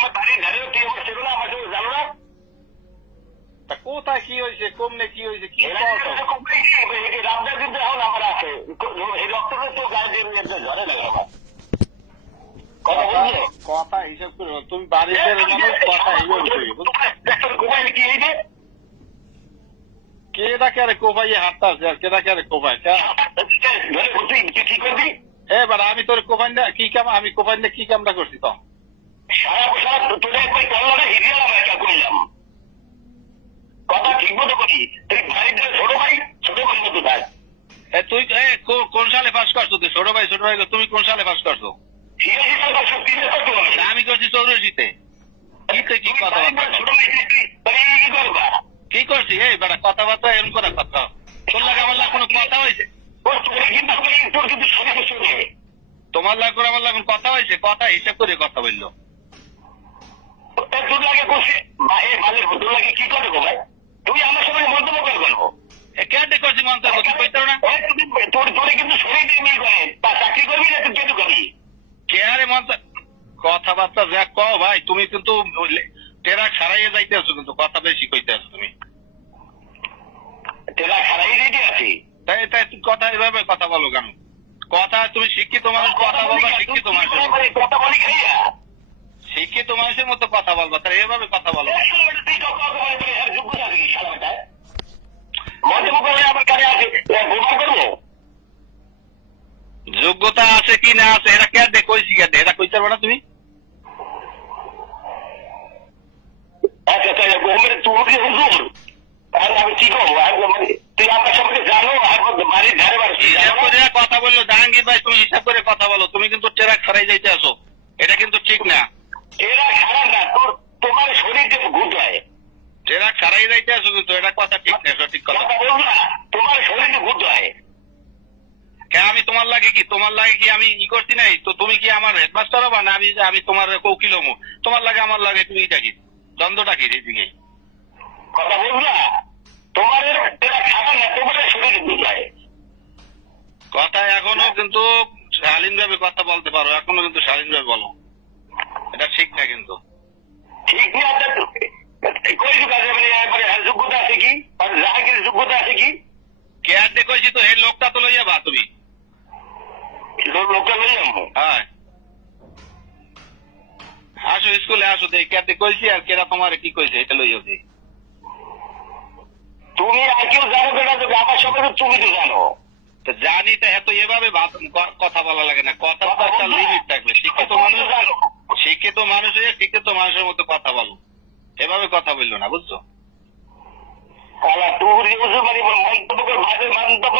আমার বাড়ির ধারেও তুই আমার ছিল না, আমার সঙ্গে জানো না? কোথায় কি হয়েছে, কমনে কি হয়েছে, কি রামদার কিন্তু এখন আমার আছে, এই রক্তটা তো গায়ে দিয়ে ঝরে না আমার। কথা বলছো? কথা হিসাব করে বল। তুমি বাড়িতে মানুষ, কথা হিসাব করে কোপাইল কি এই যে কেডা কে কোপাইয়ে হাতটা আছে আর কেডা কে কোপাই তুই কি করবি? এবার আমি তোর কোপাই না কি কাম, আমি কোপাই না কি কামটা করছি তো? সারা বছর তোদের কলমটা হিরিয়ালাম একটা করলাম, কথা ঠিক মতো করি। তুই বাড়িতে ছোট ভাই মতো থাক। তুই কোন সালে পাস করছো? তুই ছোট ভাই তুমি কোন সালে পাস করছো? আমি করছি 84-তে। কি কথাবার্তা কি করছি? এই বেটা কথাবার্তা এরকম করা কথা, তোর লাগে আমার লাগে কোনো কথা হয়েছে? তোমার লাগে করে আমার লাগে কথা হয়েছে? কথা হিসাব করে কথা বললো। তোর লাগে করছে তোর লাগে কি করবো ভাই? তুমি আমার সঙ্গে মন্তব্য করবো কেটে করছি মন্তব্য, তুই কইতে না? তোরে কিন্তু শরীর মিল করে তা চাকরি করবি না তুই কেন করবি? কে আরে মন্তব্য কথাবার্তা যা কও ভাই, তুমি কিন্তু টেরাক সারাইয়ে যাইতে আছো, কিন্তু কথা বেশি কইতে আছো তুমি। তেরা খারাই রেডি আছি, তাই তাই তুমি কথা এভাবে কথা বলো কেন? কথা তুমি শিক্ষিত মানুষ কথা বলবা, শিক্ষিত মানুষ কথা বলি খাইয়া শিক্ষিত মানুষের মতো কথা বলবা, তাই এভাবে কথা বলো। যোগ্যতা আছে কি না আছে এরা কে দে কইছি কে দে, এটা কইতে পারবে না তুমি? আচ্ছা তাই তুমি হুজুর আর আমি কি করবো? তুই আমার সম্পর্কে জানো আর বাড়ির ধারে হিসাব করে কথা বললো জাহাঙ্গীর ভাই, তুমি হিসাব করে কথা বলো। তুমি কিন্তু ট্রাক ছাড়াই যাইতে আসো, এটা কিন্তু ঠিক না। এরা খারাপ না, তোমার শরীর যে ভূত হয় ট্রাক ছাড়াই যাইতে আসো, কিন্তু এটা কথা ঠিক না, সঠিক কথা। বলবো না, তোমার শরীর যে ভূত হয়। আমি তোমার লাগে কি আমি ই করছি নাই তো? তুমি কি আমার হেডমাস্টার হবা না আমি তোমার কৌকিল হবো? তোমার লাগে আমার লাগে তুমি ডাকি দ্বন্দ্বটা কি এদিকে? কথা বলবো না, তোমার এরা খারাপ না, তোমার শরীর ভূত হয়। কথা এখনো কিন্তু শালীন ভাবে কথা বলতে পারো, এখনো কিন্তু শালীন ভাবে বলো, এটা ঠিক না কিন্তু। ঠিক না কইছি কাজে মানে যোগ্যতা আছে কি? জাহাঙ্গীর যোগ্যতা আছে কি? কে আর দেখছি তো এই লোকটা তো লইয়া বা তুমি লোকটা লই যাবো। হ্যাঁ আসো স্কুলে আসো, দেখ কে কইছি আর কেরা তোমার কি কইছে এটা লইয়া দেই। তুমি আর কেউ জানো কেনা? যদি আমার সম্পর্কে তুমি তো জানো। তো জানি তো এত এভাবে কথা বলা লাগে না, কথা তো একটা লিমিট থাকবে। শিক্ষিত মানুষ হয়ে শিক্ষিত মানুষের মতো কথা বলো, এভাবে কথা বললো না, বুঝছো? তোর মানে মন্তব্য